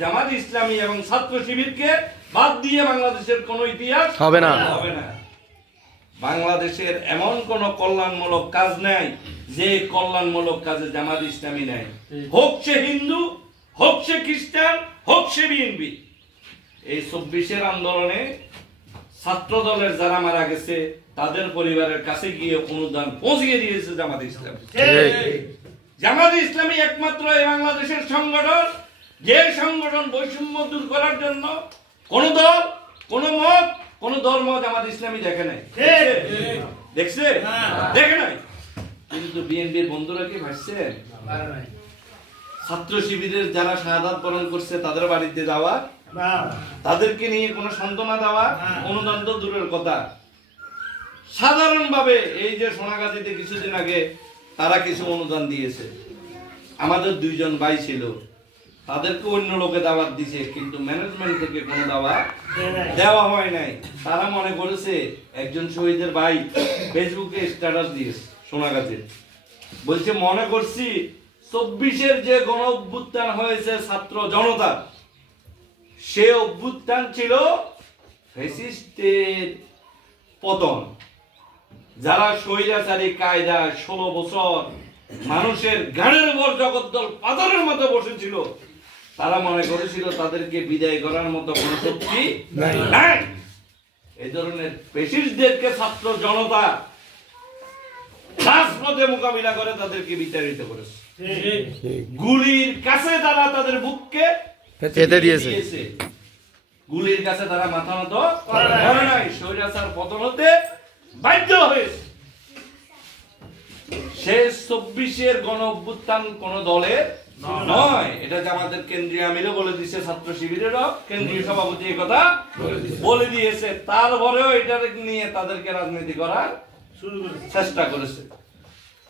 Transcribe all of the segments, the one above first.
জামাত ইসলামী এবং ছাত্র শিবিরকে বাদ দিয়ে বাংলাদেশের কোনো ইতিহাস হবে না। বাংলাদেশের এমন কোন কল্যাণমূলক কাজ নাই যে কল্যাণমূলক কাজে জামাত ইসলামী নাই, হোক সে হিন্দু, হোক সে খ্রিস্টান, হোক সে বিএনপি। এই 24-এর আন্দোলনে ছাত্র দলের যারা মারা গেছে তাদের পরিবারের কাছে গিয়ে অনুদান পৌঁছিয়ে দিয়েছে জামাত ইসলামী। জামাত ইসলামী একমাত্র এই বাংলাদেশের সংগঠন যে সংগঠন বৈষম্য দূর করার জন্য কোন দল, কোন মত, কোন ধর্ম জামাত ইসলামী দেখে নাই। দেখছে? দেখে নাই। কিন্তু বিএনপির বন্ধুরা কি ভাবছে ছাত্র শিবিরের যারা শাহাদাত বরণ করছে তাদের বাড়িতে যাওয়া, তাদেরকে নিয়ে কোনো সান্ত্বনা দেওয়া, অনুদান তো দূরের কথা, সাধারণভাবে এই যে সোনাগাজীতে কিছুদিন আগে তারা কিছু অনুদান দিয়েছে, আমাদের 2 জন ভাই ছিল, তাদেরকে অন্য লোকে দাওয়াত দিছে, কিন্তু ম্যানেজমেন্ট থেকে কোনো দাওয়াত দেওয়া হয় নাই। তারা মনে করেছে একজন শহীদের ভাই ফেসবুকে স্ট্যাটাস দিয়েছে সোনাগাজীর, বলছে মনে করছি 24-এর যে গণ অভ্যুত্থান হয়েছে ছাত্র জনতা, সে অভ্যুত্থান ছিল ফ্যাসিস্টের পতন। যারা স্বৈরাচারী কায়দা 16 বছর মানুষের গানের উপর জগদ্দল পাথরের মতো বসেছিল, তারা মনে করেছিল তাদেরকে বিদায় করার মতো কোনো শক্তি নাই। এই ধরনের ফ্যাসিস্টদেরকে ছাত্র জনতা রাজপথে মোকাবিলা করে তাদেরকে বিতাড়িত করেছে। গুলির কাছে তারা তাদের বুককে পেতে দিয়েছে, গুলির কাছে তারা মাথা নত করে নাই, স্বৈরাচার পতন হতে বাধ্য হয়েছে। শেষ 24-এর গণ অভ্যুত্থান কোন দলের নয়, এটা জামাতের কেন্দ্রীয় আমিরও বলে দিয়েছে, ছাত্র শিবিরেরও কেন্দ্রীয় সভাপতি এই কথা বলে দিয়েছে। তারপরেও এটা নিয়ে তাদেরকে রাজনীতি করার চেষ্টা করেছে।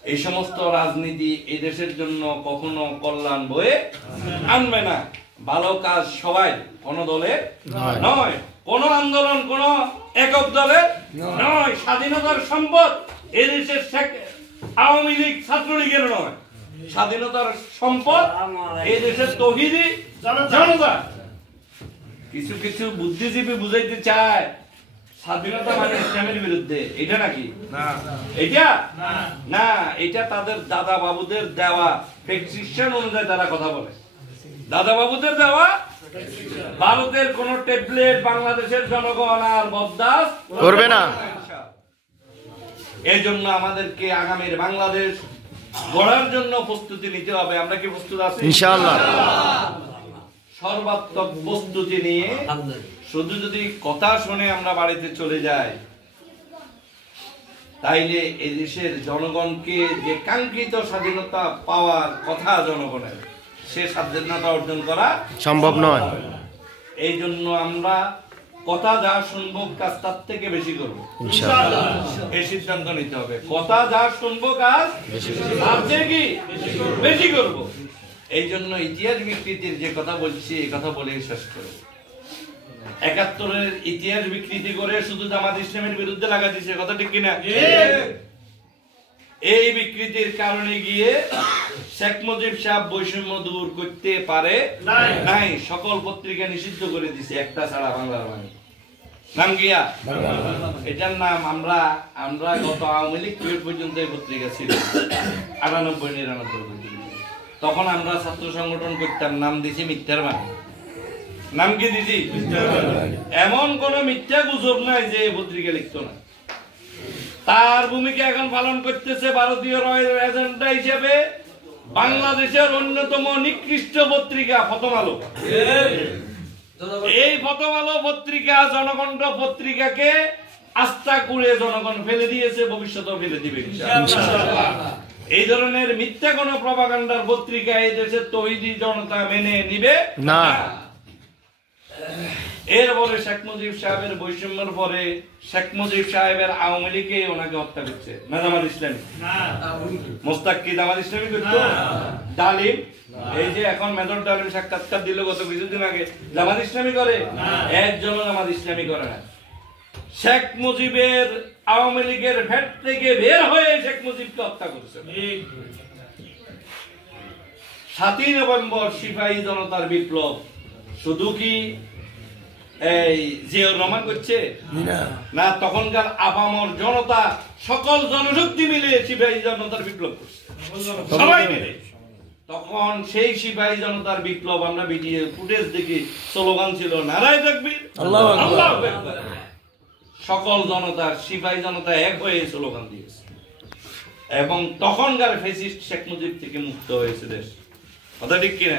এই সমস্ত রাজনীতি এই দেশের জন্য কখনো কল্যাণ বয়ে আনবে না। ভালো কাজ সবাই, কোন দলের নয়, কোন আন্দোলন কোন একক দলের নয়। স্বাধীনতার সম্পদ এই দেশের আওয়ামী লীগ, ছাত্রলীগের নয়। স্বাধীনতার সম্পদ এই দেশের তৌহিদি জনতা। কিছু কিছু বুদ্ধিজীবী বুঝাইতে চায় স্বাধীনতা মানে ইসলামের বিরুদ্ধে, এটা নাকি? এটা না, এটা তাদের দাদা বাবুদের দেওয়া প্রেসক্রিপশন অনুযায়ী তারা কথা বলে। দাদা বাবুদের দেওয়া ভারতের কোন ট্যাবলেট বাংলাদেশের জনগণ আর বরদাস্ত করবে না। এই জন্য আমাদেরকে আগামীর বাংলাদেশ গড়ার জন্য প্রস্তুতি নিতে হবে। আমরা কি প্রস্তুত আছি? ইনশাআল্লাহ। সর্বাত্মক প্রস্তুতি নিয়ে শুধু যদি কথা শুনে আমরা বাড়িতে চলে যাই, তাইলে এই দেশের জনগণকে যে কাঙ্ক্ষিত স্বাধীনতা পাওয়ার কথা জনগণের, সে স্বাধীনতা অর্জন করা সম্ভব নয়। এই জন্য আমরা কথা যা শুনবো কাজ তার থেকে বেশি করবো ইনশাআল্লাহ। এই সিদ্ধান্ত নিতে হবে, কথা যা শুনবো কাজ তার থেকে বেশি করবো। এই জন্য ইতিহাস বিকৃতির যে কথা বলছি এই কথা বলে শেষ করবো। ৭১-এর ইতিহাস বিকৃতি করে শুধু জামাত ইসলামের বিরুদ্ধে লাগা দিচ্ছে, কথা ঠিক কিনা? এই বিকৃতির কারণে গিয়ে শেখ মুজিব সাহেব বৈষম্য দূর করতে পারে নাই, সকল পত্রিকা নিষিদ্ধ করে দিছে একটা ছাড়া, বাংলার বাণী। নাম গিয়া এটার নাম আমরা গত আওয়ামী লীগ পিরিয়ড পর্যন্ত এই পত্রিকা ছিল ৯৮-৯৯ পর্যন্ত। তখন আমরা ছাত্র সংগঠন করতাম, নাম দিছি মিথ্যার বাণী। নাম কি দিছি? এমন কোন মিথ্যা গুজব নাই যে পত্রিকা লিখতো না। তার ভূমিকা এখন পালন করতেছে ভারতীয় রয়্যাল এজেন্ডা হিসেবে বাংলাদেশের অন্যতম নিকৃষ্ট পত্রিকা প্রথম আলো। এই প্রথম আলো পত্রিকা জনকণ্ঠ পত্রিকাকে আস্থা করে জনগণ ফেলে দিয়েছে, ভবিষ্যতেও ফেলে দিবে ইনশাআল্লাহ। এই ধরনের মিথ্যা কোন প্রপাগান্ডার পত্রিকা এই দেশের তৌহিদি জনতা মেনে নিবে না। এরপরে শেখ মুজিব সাহেবের বৈষম্যের পরে শেখ মুজিব সাহেবের আওয়ামী লীগে ওনাকে হত্যা করছে না জামাত ইসলামী? মোস্তাক কি জামাত ইসলামী করতো? ডালিম, এই যে এখন মেজর ডালিম সাক্ষাৎকার দিল গত কিছুদিন আগে, জামাত ইসলামী করে? একজন জামাত ইসলামী করে না। শেখ মুজিবের আওয়ামী লীগের ভেট থেকে বের হয়ে শেখ মুজিবকে হত্যা করছে। ৭ই নভেম্বর সিপাহী জনতার বিপ্লব, শুধু কি এই জিয়াউর রহমান করছে না, তখনকার আপামর জনতা সকল জনশক্তি মিলে সিপাহী জনতার বিপ্লব করছে, সবাই মিলে। তখন সেই সিপাহী জনতার বিপ্লব আমরা ভিডিও ফুটেজ দেখি, স্লোগান ছিল নারায়ে তাকবীর, আল্লাহু আকবার। সকল জনতার সিপাহী জনতা এক হয়ে স্লোগান দিয়েছে এবং তখনকার ফ্যাসিস্ট শেখ মুজিব থেকে মুক্ত হয়েছে দেশ। কথা ঠিক কিনা?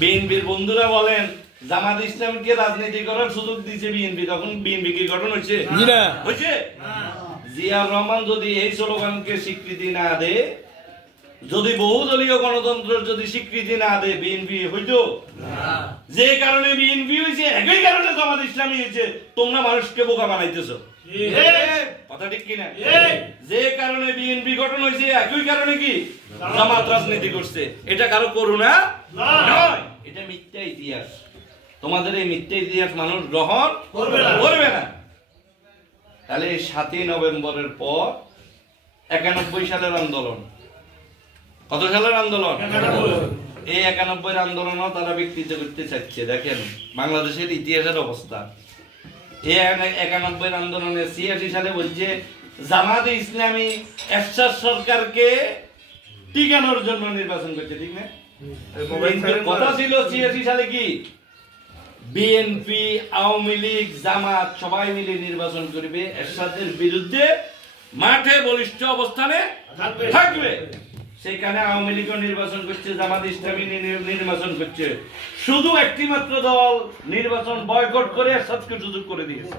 বিএনপির বন্ধুরা বলেন জামাত ইসলামকে রাজনীতি করার সুযোগ দিয়েছে বিএনপি, তখন বিএনপি কি গঠন হয়েছে? হয়েছে। জিয়াউর রহমান যদি এই স্লোগানকে স্বীকৃতি না দেয়, যদি বহুদলীয় গণতন্ত্রের যদি স্বীকৃতি না দেয়, বিএনপি হইতো যে কারণে বিএনপি হয়েছে, একই কারণে জামাত ইসলামী হয়েছে। তোমরা মানুষকে বোকা বানাইতেছো, কথা ঠিক কিনা? যে কারণে বিএনপি গঠন হয়েছে, একই কারণে কি জামাত রাজনীতি করছে। এটা কারো করুণা নয়, এটা মিথ্যা ইতিহাস। তোমাদের এই মিথ্যা ইতিহাস মানুষ গ্রহণ করবে না। তাহলে 7ই নভেম্বরের পর 91 সালের আন্দোলন, কত সালের আন্দোলন? এই 91 আন্দোলনও তারা বিকৃত করতে চাচ্ছে। দেখেন বাংলাদেশের ইতিহাসের অবস্থা। এই 91 আন্দোলনে 86 সালে বলছে জামাতে ইসলামী এরশাদ সরকারকে টিকানোর জন্য নির্বাচন করছে, ঠিক না? কথা ছিল 86 সালে কি বিএনপি, আওয়ামী লীগ, জামাত সবাই মিলে নির্বাচন করবে, এরশাদের বিরুদ্ধে মাঠে বলিষ্ঠ অবস্থানে থাকবে। সেখানে আওয়ামী লীগও নির্বাচন করছে, জামাত ইসলামী নির্বাচন করছে। শুধু একটি মাত্র দল নির্বাচন বয়কট করে এরশাদকে সুযোগ করে দিয়েছে।